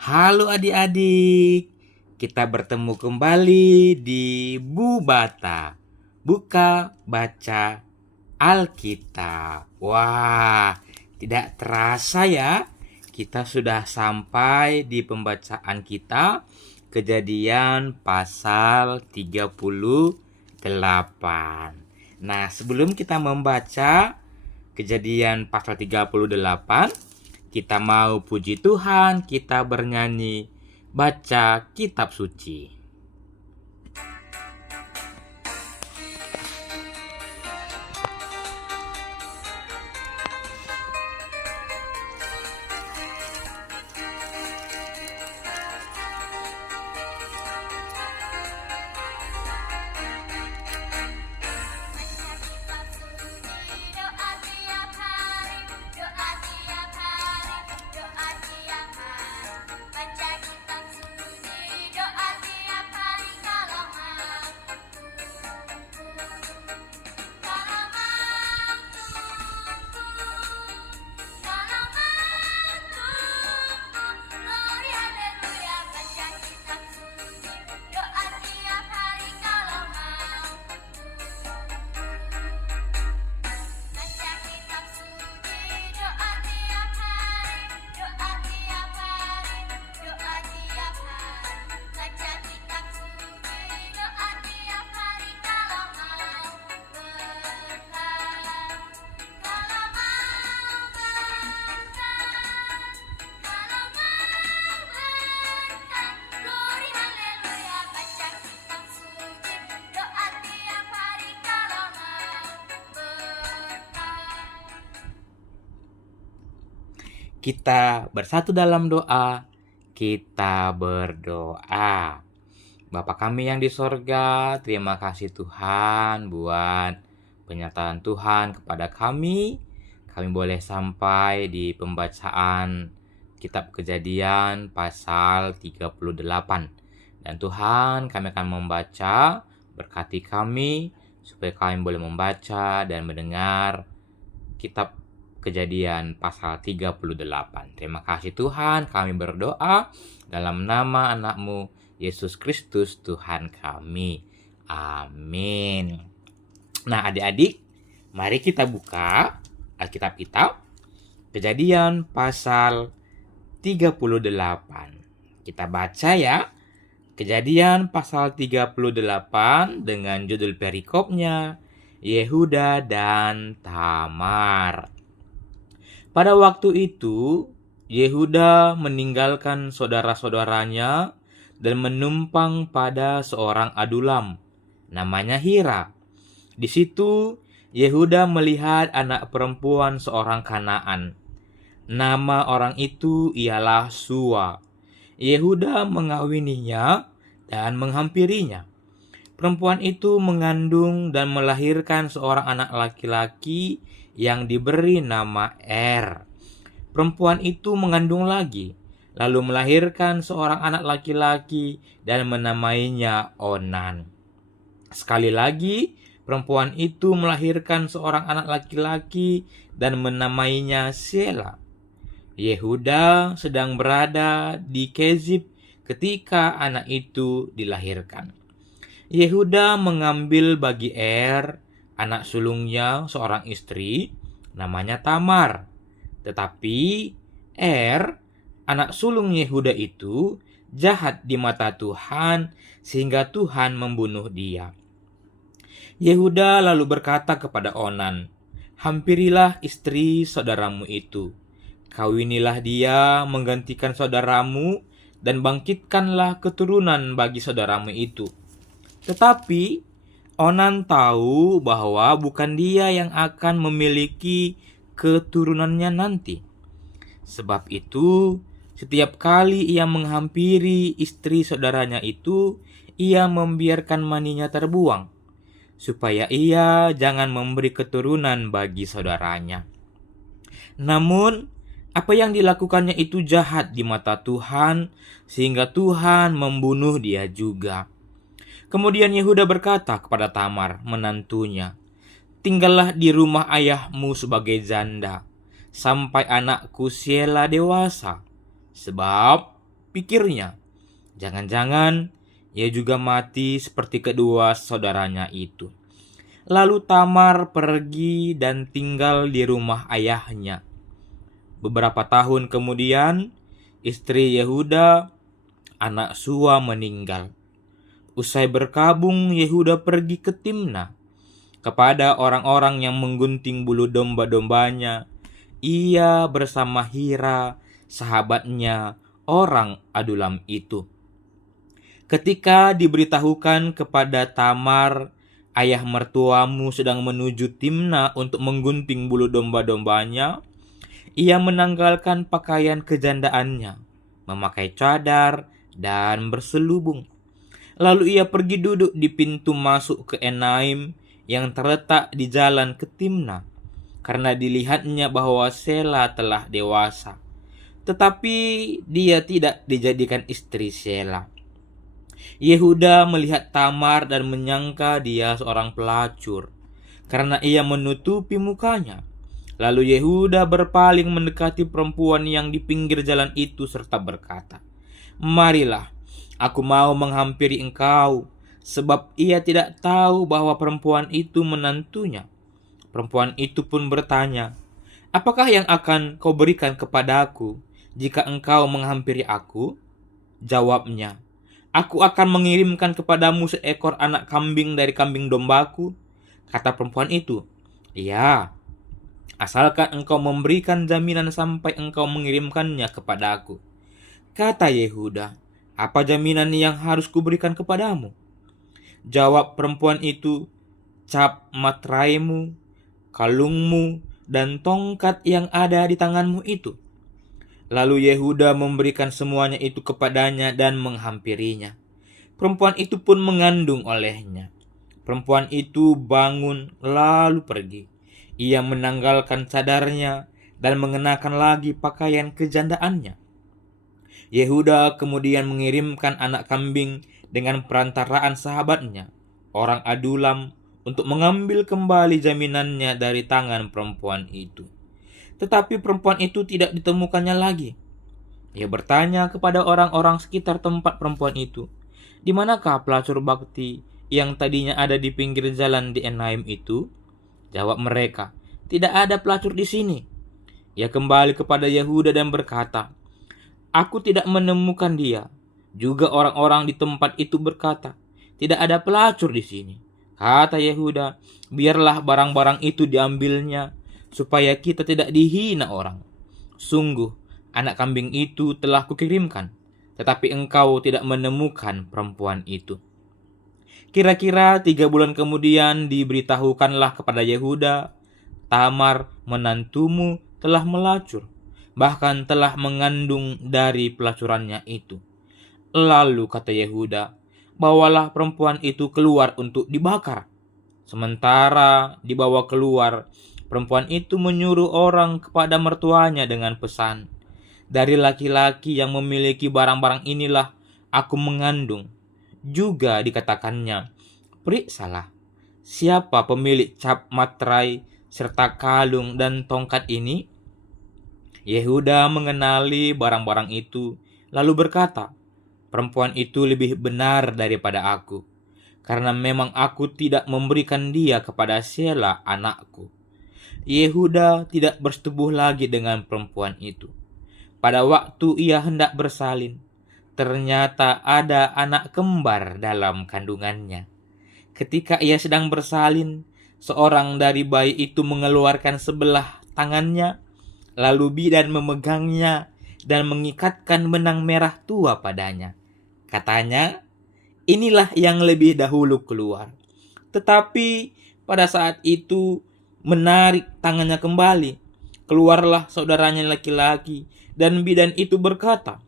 Halo adik-adik, kita bertemu kembali di Bubata, buka baca Alkitab. Wah, tidak terasa ya, kita sudah sampai di pembacaan kita, Kejadian pasal 38. Nah, sebelum kita membaca Kejadian pasal 38, kita mau puji Tuhan, kita bernyanyi, baca kitab suci. Kita bersatu dalam doa, kita berdoa. Bapa kami yang di sorga, terima kasih Tuhan buat penyataan Tuhan kepada kami. Kami boleh sampai di pembacaan kitab Kejadian pasal 38. Dan Tuhan, kami akan membaca, berkati kami supaya kami boleh membaca dan mendengar kitab Kejadian pasal 38. Terima kasih Tuhan, kami berdoa dalam nama anak-Mu Yesus Kristus Tuhan kami. Amin. Nah adik-adik, mari kita buka Alkitab kita, Kejadian pasal 38. Kita baca ya, Kejadian pasal 38 dengan judul perikopnya, Yehuda dan Tamar. Pada waktu itu, Yehuda meninggalkan saudara-saudaranya dan menumpang pada seorang adulam, namanya Hira. Di situ, Yehuda melihat anak perempuan seorang Kanaan. Nama orang itu ialah Sua. Yehuda mengawininya dan menghampirinya. Perempuan itu mengandung dan melahirkan seorang anak laki-laki yang diberi nama Perempuan itu mengandung lagi, lalu melahirkan seorang anak laki-laki dan menamainya Onan. Sekali lagi, perempuan itu melahirkan seorang anak laki-laki dan menamainya Sela. Yehuda sedang berada di Kezib ketika anak itu dilahirkan. Yehuda mengambil bagi anak sulungnya seorang istri, namanya Tamar. Tetapi anak sulung Yehuda itu, jahat di mata Tuhan, sehingga Tuhan membunuh dia. Yehuda lalu berkata kepada Onan, "Hampirilah istri saudaramu itu, kawinilah dia menggantikan saudaramu, dan bangkitkanlah keturunan bagi saudaramu itu." Tetapi Onan tahu bahwa bukan dia yang akan memiliki keturunannya nanti. Sebab itu, setiap kali ia menghampiri istri saudaranya itu, ia membiarkan maninya terbuang, supaya ia jangan memberi keturunan bagi saudaranya. Namun, apa yang dilakukannya itu jahat di mata Tuhan, sehingga Tuhan membunuh dia juga. Kemudian Yehuda berkata kepada Tamar, menantunya, "Tinggallah di rumah ayahmu sebagai janda, sampai anakku Sela dewasa. Sebab pikirnya, jangan-jangan ia juga mati seperti kedua saudaranya itu. Lalu Tamar pergi dan tinggal di rumah ayahnya. Beberapa tahun kemudian, istri Yehuda, anak Sua, meninggal. Usai berkabung, Yehuda pergi ke Timna. Kepada orang-orang yang menggunting bulu domba-dombanya, ia bersama Hira, sahabatnya, orang Adulam itu. Ketika diberitahukan kepada Tamar, ayah mertuamu sedang menuju Timna untuk menggunting bulu domba-dombanya, ia menanggalkan pakaian kejandaannya, memakai cadar, dan berselubung. Lalu ia pergi duduk di pintu masuk ke Enaim yang terletak di jalan ke Timna, karena dilihatnya bahwa Sela telah dewasa. Tetapi dia tidak dijadikan istri Sela. Yehuda melihat Tamar dan menyangka dia seorang pelacur, karena ia menutupi mukanya. Lalu Yehuda berpaling mendekati perempuan yang di pinggir jalan itu serta berkata, "Marilah, aku mau menghampiri engkau," sebab ia tidak tahu bahwa perempuan itu menantunya. Perempuan itu pun bertanya, "Apakah yang akan kau berikan kepadaku jika engkau menghampiri aku?" Jawabnya, "Aku akan mengirimkan kepadamu seekor anak kambing dari kambing dombaku." Kata perempuan itu, "Ya, asalkan engkau memberikan jaminan sampai engkau mengirimkannya kepadaku." Kata Yehuda, "Apa jaminan yang harus kuberikan kepadamu?" Jawab perempuan itu, "Cap materaimu, kalungmu, dan tongkat yang ada di tanganmu itu." Lalu Yehuda memberikan semuanya itu kepadanya dan menghampirinya. Perempuan itu pun mengandung olehnya. Perempuan itu bangun lalu pergi. Ia menanggalkan cadarnya dan mengenakan lagi pakaian kejandaannya. Yehuda kemudian mengirimkan anak kambing dengan perantaraan sahabatnya, orang Adulam, untuk mengambil kembali jaminannya dari tangan perempuan itu. Tetapi perempuan itu tidak ditemukannya lagi. Ia bertanya kepada orang-orang sekitar tempat perempuan itu, "Di manakah pelacur bakti yang tadinya ada di pinggir jalan di Enaim itu?" Jawab mereka, "Tidak ada pelacur di sini." Ia kembali kepada Yehuda dan berkata, "Aku tidak menemukan dia." Juga orang-orang di tempat itu berkata, "Tidak ada pelacur di sini." Kata Yehuda, "Biarlah barang-barang itu diambilnya, supaya kita tidak dihina orang. Sungguh, anak kambing itu telah kukirimkan, tetapi engkau tidak menemukan perempuan itu." Kira-kira 3 bulan kemudian diberitahukanlah kepada Yehuda, "Tamar, menantumu, telah melacur, bahkan telah mengandung dari pelacurannya itu." Lalu kata Yehuda, "Bawalah perempuan itu keluar untuk dibakar." Sementara dibawa keluar, perempuan itu menyuruh orang kepada mertuanya dengan pesan, "Dari laki-laki yang memiliki barang-barang inilah aku mengandung." Juga dikatakannya, "Periksalah, siapa pemilik cap materai serta kalung dan tongkat ini?" Yehuda mengenali barang-barang itu, lalu berkata, "Perempuan itu lebih benar daripada aku, karena memang aku tidak memberikan dia kepada Sela anakku." Yehuda tidak bersetubuh lagi dengan perempuan itu. Pada waktu ia hendak bersalin, ternyata ada anak kembar dalam kandungannya. Ketika ia sedang bersalin, seorang dari bayi itu mengeluarkan sebelah tangannya, lalu bidan memegangnya dan mengikatkan benang merah tua padanya. Katanya, "Inilah yang lebih dahulu keluar." Tetapi pada saat itu menarik tangannya kembali. Keluarlah saudaranya laki-laki, dan bidan itu berkata,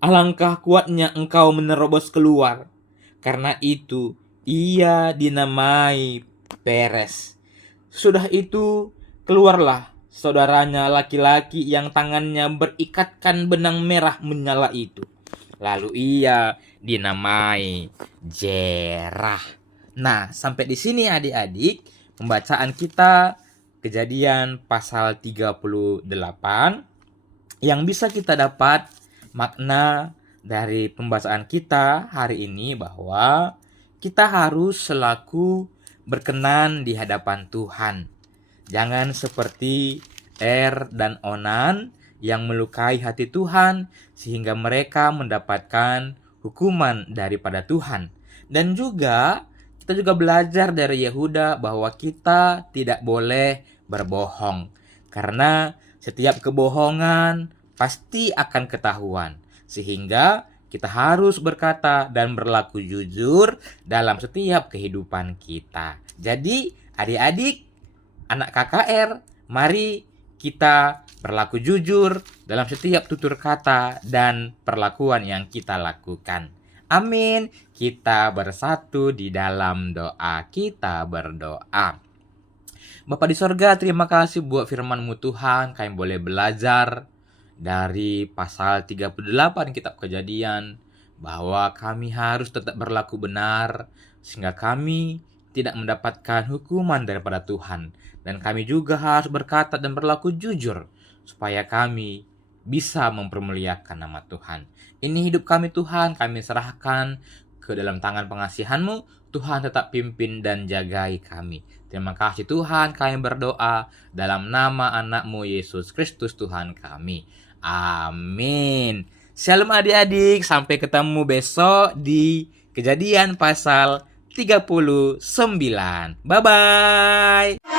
"Alangkah kuatnya engkau menerobos keluar." Karena itu ia dinamai Peres. Sudah itu keluarlah saudaranya laki-laki yang tangannya berikatkan benang merah menyala itu. Lalu ia dinamai Jerah. Nah, sampai di sini adik-adik pembacaan kita Kejadian pasal 38 yang bisa kita dapat Makna dari pembahasan kita hari ini bahwa kita harus selalu berkenan di hadapan Tuhan. Jangan seperti Er dan Onan yang melukai hati Tuhan sehingga mereka mendapatkan hukuman daripada Tuhan. Dan juga kita juga belajar dari Yehuda bahwa kita tidak boleh berbohong. Karena setiap kebohongan pasti akan ketahuan. Sehingga kita harus berkata dan berlaku jujur dalam setiap kehidupan kita. Jadi adik-adik, anak KKR, mari kita berlaku jujur dalam setiap tutur kata dan perlakuan yang kita lakukan. Amin. Kita bersatu di dalam doa. Kita berdoa. Bapa di sorga, terima kasih buat firman-Mu Tuhan. Kami boleh belajar dari pasal 38 kitab Kejadian bahwa kami harus tetap berlaku benar sehingga kami tidak mendapatkan hukuman daripada Tuhan. Dan kami juga harus berkata dan berlaku jujur supaya kami bisa mempermuliakan nama Tuhan. Ini hidup kami Tuhan, kami serahkan ke dalam tangan pengasihan-Mu. Tuhan tetap pimpin dan jagai kami. Terima kasih Tuhan, kami berdoa dalam nama anak-Mu Yesus Kristus Tuhan kami. Amin. Shalom adik-adik, sampai ketemu besok di Kejadian pasal 39. Bye-bye.